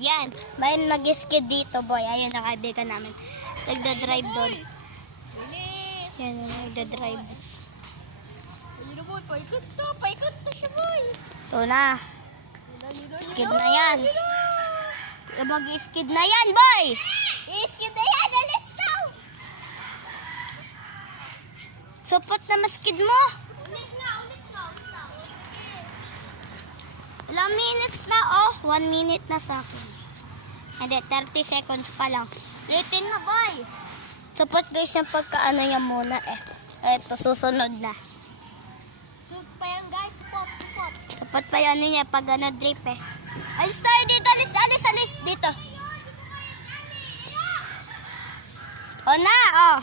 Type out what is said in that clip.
Yan, may nag-skid dito, boy. Ayun ang kaibigan namin. Nagda-drive doon. Yan, nagda-drive. Ayun na boy, paikot to siya boy. Ito na. Skid na yan. Mag-skid na yan, boy. I-skid na yan, alis na. Support na maskid mo. Ulit na. Ilang minutes na, oh. 1 minute na sa akin. Hindi, 30 seconds pa lang. Litin mo, boy. Support guys yung pagkaano yan muna eh. Ito, susunod na. Shoot pa yan guys, spot. Support pa yun niya pag ano drip eh. Alis tayo dito, alis. Dito. O na, oh.